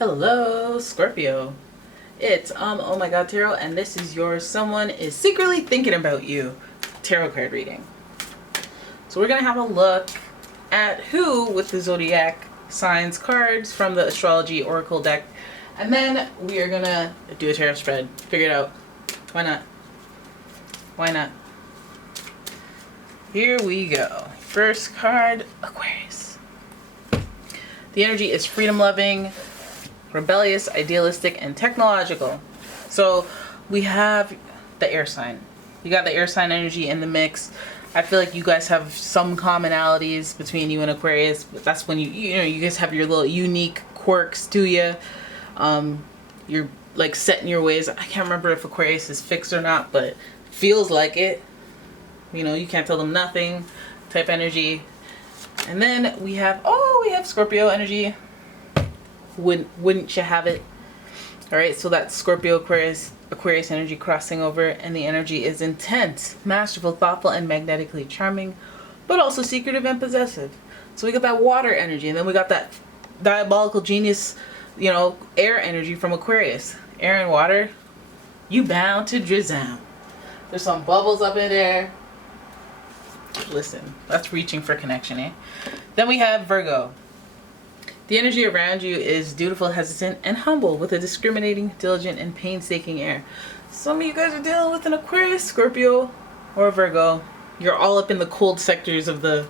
Hello, Scorpio. It's Oh My God Tarot, and this is your Someone is Secretly Thinking About You tarot card reading. So we're going to have a look at who with the zodiac signs cards from the astrology oracle deck, and then we are going to do a tarot spread. Figure it out. Why not? Why not? Here we go. First card, Aquarius. The energy is freedom-loving, rebellious, idealistic, and technological. So we have the air sign. You got the air sign energy in the mix. I feel like you guys have some commonalities between you and Aquarius, but that's when you guys have your little unique quirks to you. You're like set in your ways. I can't remember if Aquarius is fixed or not, but feels like it. You can't tell them nothing type energy. And then we have Scorpio energy. Wouldn't you have it? All right, so that's Scorpio Aquarius energy crossing over, and the energy is intense, masterful, thoughtful, and magnetically charming, but also secretive and possessive. So we got that water energy, and then we got that diabolical genius, air energy from Aquarius. Air and water, you bound to drizzle. There's some bubbles up in there. Listen, that's reaching for connection, eh? Then we have Virgo. The energy around you is dutiful, hesitant, and humble, with a discriminating, diligent, and painstaking air. Some of you guys are dealing with an Aquarius, Scorpio, or Virgo. You're all up in the cold sectors of the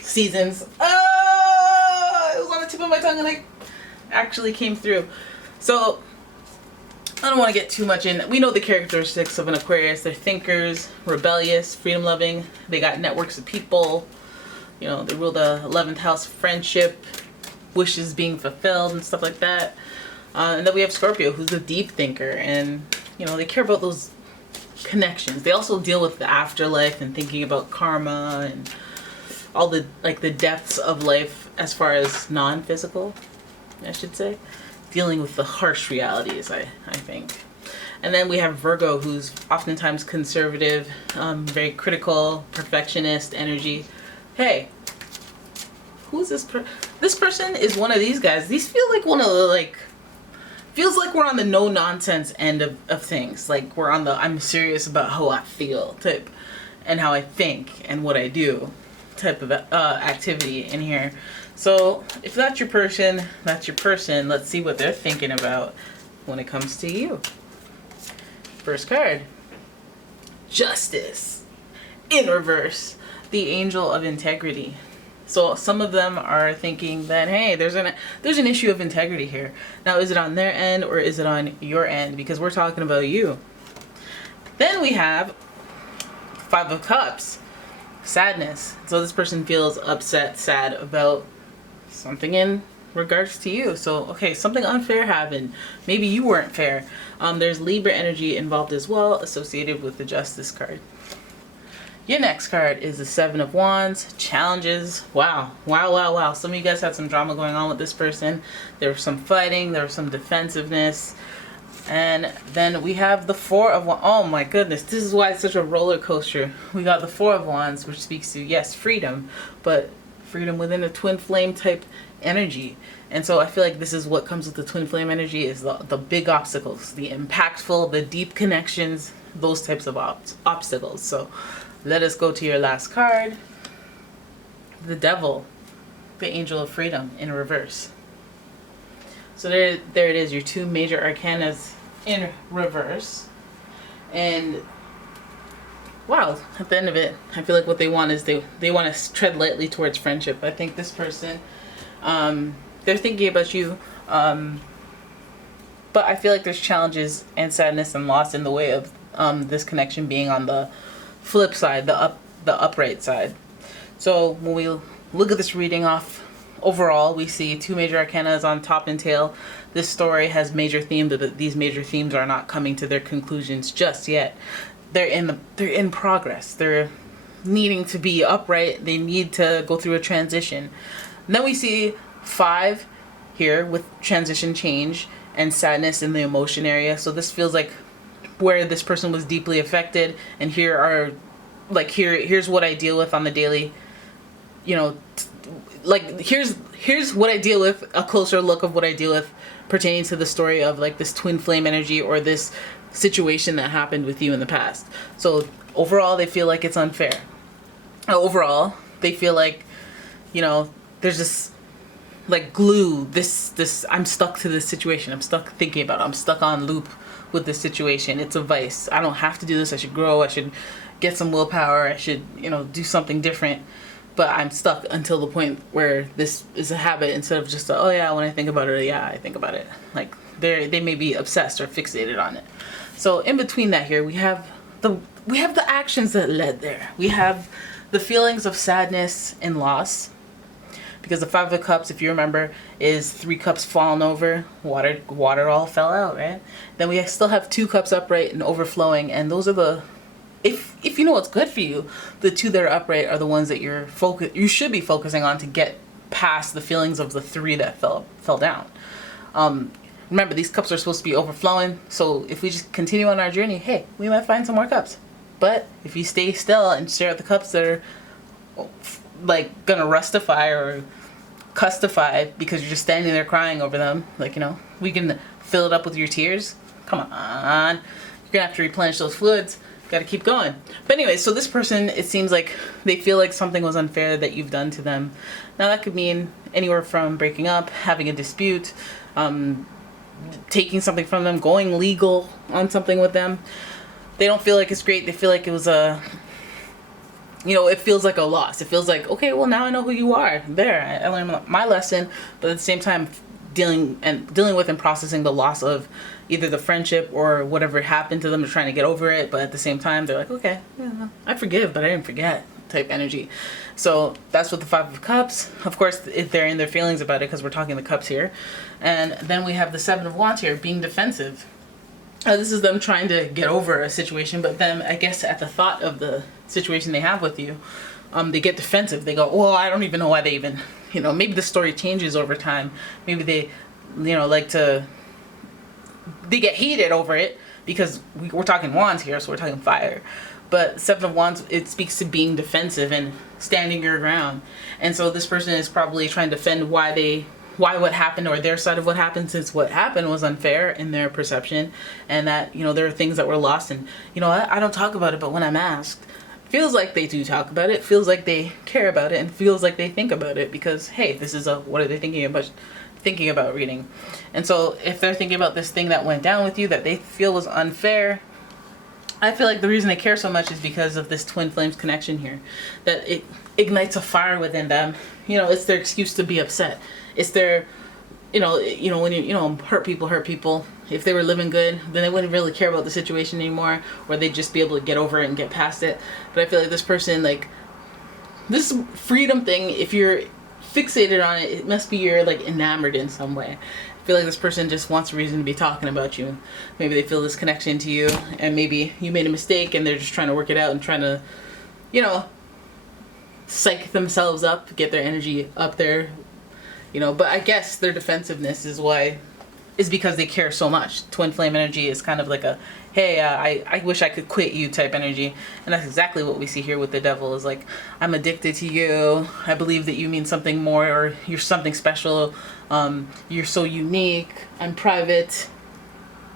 seasons. It was on the tip of my tongue and I actually came through. So I don't want to get too much in. We know the characteristics of an Aquarius. They're thinkers, rebellious, freedom-loving. They got networks of people. They rule the 11th house, friendship, wishes being fulfilled, and stuff like that. And then we have Scorpio, who's a deep thinker, and they care about those connections. They also deal with the afterlife and thinking about karma and all the depths of life as far as non-physical, I should say. Dealing with the harsh realities, I think. And then we have Virgo, who's oftentimes conservative, very critical, perfectionist energy. Hey, who's this this person is one of these guys. These feel like one of the feels like we're on the no nonsense end of things. Like we're on the I'm serious about how I feel type, and how I think and what I do type of activity in here. So if that's your person, that's your person. Let's see what they're thinking about when it comes to you. First card, Justice in reverse. The angel of integrity. So some of them are thinking that, hey, there's an issue of integrity here. Now, is it on their end or is it on your end? Because we're talking about you. Then we have Five of Cups, sadness. So this person feels upset, sad about something in regards to you. So, okay, something unfair happened. Maybe you weren't fair. There's Libra energy involved as well, associated with the Justice card. Your next card is the Seven of Wands, challenges. Wow. Some of you guys had some drama going on with this person. There was some fighting, there was some defensiveness. And then we have the Four of Wands. Oh my goodness, this is why it's such a roller coaster. We got the Four of Wands, which speaks to, yes, freedom, but freedom within a twin flame type energy. And so I feel like this is what comes with the twin flame energy, is the big obstacles, the impactful, the deep connections, those types of obstacles. So let us go to your last card, the Devil, the angel of freedom in reverse. So there it is, your two major arcanas in reverse. And wow, at the end of it, I feel like what they want is they want to tread lightly towards friendship. I think this person, they're thinking about you, but I feel like there's challenges and sadness and loss in the way of this connection being on the flip side, the upright side. So when we look at this reading off overall, we see two major arcanas on top and tail. This story has major themes, but these major themes are not coming to their conclusions just yet. They're in progress. They're needing to be upright. They need to go through a transition. And then we see Five here with transition, change, and sadness in the emotion area. So this feels like where this person was deeply affected, and here's what I deal with on the daily, like here's what I deal with, a closer look of what I deal with pertaining to the story of like this twin flame energy or this situation that happened with you in the past. So overall, they feel like it's unfair. Overall, they feel like, you know, there's this like glue, this I'm stuck to this situation. I'm stuck thinking about it. I'm stuck on loop with this situation. It's a vice. I don't have to do this. I should grow. I should get some willpower. I should, you know, do something different. But I'm stuck until the point where this is a habit instead of just a, oh yeah, when I think about it, yeah, I think about it. Like they may be obsessed or fixated on it. So in between that here, we have the actions that led there. We have the feelings of sadness and loss. Because the Five of Cups, if you remember, is 3 cups falling over, water all fell out, right? Then we still have 2 cups upright and overflowing, and those are the, if you know what's good for you, the 2 that are upright are the ones that you should be focusing on to get past the feelings of the 3 that fell down. Remember, these cups are supposed to be overflowing, so if we just continue on our journey, hey, we might find some more cups. But if you stay still and stare at the cups that are like gonna rustify or custify because you're just standing there crying over them, like, you know, we can fill it up with your tears. Come on, you're gonna have to replenish those fluids. Gotta keep going. But anyway, so this person, it seems like they feel like something was unfair that you've done to them. Now that could mean anywhere from breaking up, having a dispute, taking something from them, going legal on something with them. They don't feel like it's great. They feel like it was you know, it feels like a loss. It feels like, okay, well, now I know who you are. There, I learned my lesson, but at the same time, dealing with and processing the loss of either the friendship or whatever happened to them. They're trying to get over it, but at the same time, they're like, okay, yeah, I forgive, but I didn't forget type energy. So that's what the Five of Cups. Of course, if they're in their feelings about it, because we're talking the cups here. And then we have the Seven of Wands here, being defensive. This is them trying to get over a situation, but then I guess at the thought of the situation they have with you, they get defensive. They go, well, I don't even know why they even, you know, maybe the story changes over time. Maybe they, you know, they get heated over it because we're talking wands here, so we're talking fire. But Seven of Wands, it speaks to being defensive and standing your ground. And so this person is probably trying to defend why what happened, or their side of what happened, since what happened was unfair in their perception, and that, you know, there are things that were lost. And, you know, I don't talk about it, but when I'm asked, feels like they do talk about it, feels like they care about it, and feels like they think about it, because, hey, this is what are they thinking about reading. And so if they're thinking about this thing that went down with you that they feel was unfair, I feel like the reason they care so much is because of this twin flames connection here, that it ignites a fire within them. You know, it's their excuse to be upset. It's their, you know, when hurt people. If they were living good, then they wouldn't really care about the situation anymore, or they'd just be able to get over it and get past it. But I feel like this person, like, this freedom thing, if you're fixated on it, it must be you're like enamored in some way. I feel like this person just wants a reason to be talking about you. Maybe they feel this connection to you, and maybe you made a mistake and they're just trying to work it out and trying to, you know, psych themselves up, get their energy up there, you know. But I guess their defensiveness is because they care so much. Twin flame energy is kind of like a, hey, I wish I could quit you type energy. And that's exactly what we see here with the devil, is like, I'm addicted to you. I believe that you mean something more, or you're something special. You're so unique. I'm private.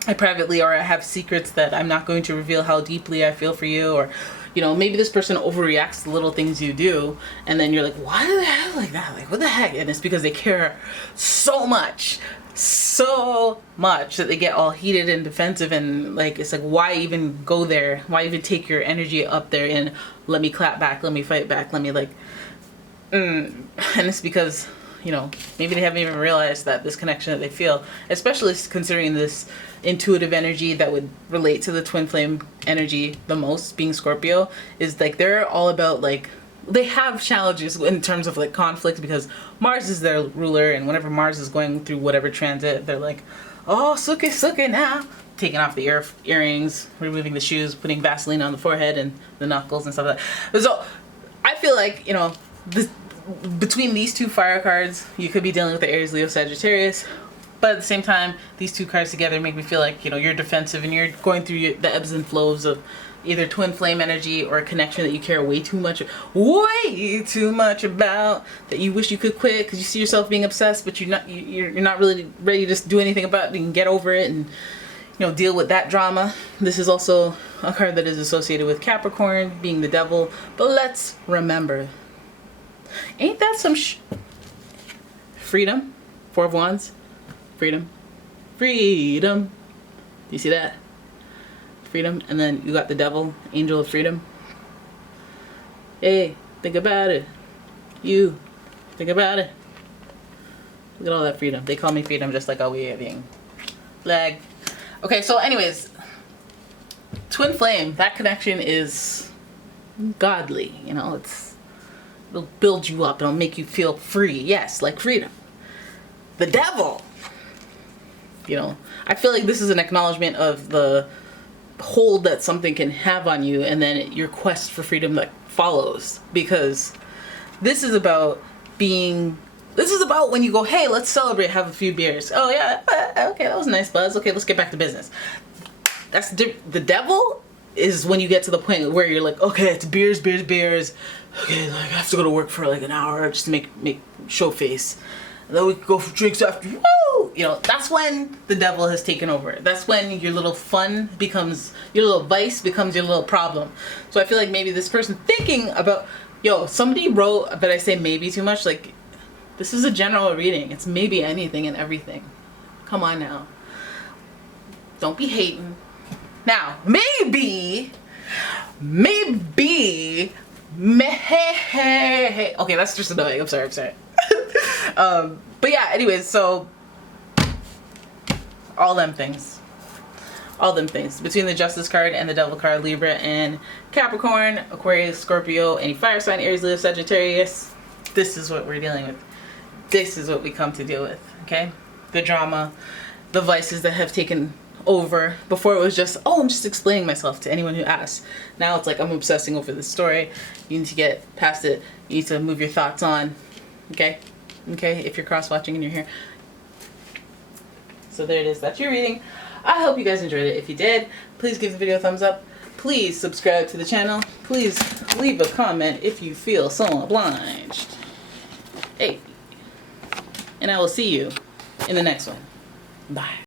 I privately, or I have secrets that I'm not going to reveal how deeply I feel for you. Or, you know, maybe this person overreacts to little things you do, and then you're like, why do they act like that? Like, what the heck? And it's because they care so much that they get all heated and defensive, and like, it's like, why even go there? Why even take your energy up there and let me clap back, let me fight back, let me like, and it's because, you know, maybe they haven't even realized that this connection that they feel, especially considering this intuitive energy that would relate to the twin flame energy the most, being Scorpio, is like, they're all about, like, they have challenges in terms of like conflict, because Mars is their ruler, and whenever Mars is going through whatever transit, they're like, oh, suck it now, taking off the earrings, removing the shoes, putting Vaseline on the forehead and the knuckles and stuff like that. So I feel like, you know, between these two fire cards, you could be dealing with the Aries, Leo, Sagittarius. But at the same time, these two cards together make me feel like, you know, you're defensive and you're going through the ebbs and flows of either twin flame energy or a connection that you care way too much about, that you wish you could quit because you see yourself being obsessed, but you're not really ready to do anything about it. You can get over it and, you know, deal with that drama. This is also a card that is associated with Capricorn, being the devil. But let's remember, ain't that some freedom? Four of Wands, freedom, freedom. Do you see that? Freedom. And then you got the devil, angel of freedom. Hey, think about it. You, think about it. Look at all that freedom. They call me freedom just like a waving flag. Okay, so anyways, twin flame, that connection is godly, you know, it'll build you up, it'll make you feel free. Yes, like freedom. The devil, you know, I feel like this is an acknowledgement of the hold that something can have on you, and then your quest for freedom that follows, because this is about when you go, hey, let's celebrate, have a few beers. Oh yeah, okay, that was a nice buzz. Okay, let's get back to business. That's the devil is when you get to the point where you're like, okay, it's beers. Okay, like I have to go to work for like an hour just to make show face. And then we can go for drinks after. Woo! You know, that's when the devil has taken over. That's when your little fun becomes, your little vice becomes your little problem. So I feel like maybe this person thinking about, somebody wrote, but I say maybe too much, like, this is a general reading. It's maybe anything and everything. Come on now. Don't be hating. Now, maybe, okay, that's just annoying. I'm sorry. But yeah, anyways, so all them things. Between the Justice card and the Devil card, Libra and Capricorn, Aquarius, Scorpio, any fire sign, Aries, Leo, Sagittarius, this is what we're dealing with. This is what we come to deal with, okay? The drama, the vices that have taken over. Before it was just, I'm just explaining myself to anyone who asks. Now it's like, I'm obsessing over this story. You need to get past it. You need to move your thoughts on, okay? Okay, if you're cross-watching and you're here. So there it is. That's your reading. I hope you guys enjoyed it. If you did, please give the video a thumbs up. Please subscribe to the channel. Please leave a comment if you feel so obliged. Hey. And I will see you in the next one. Bye.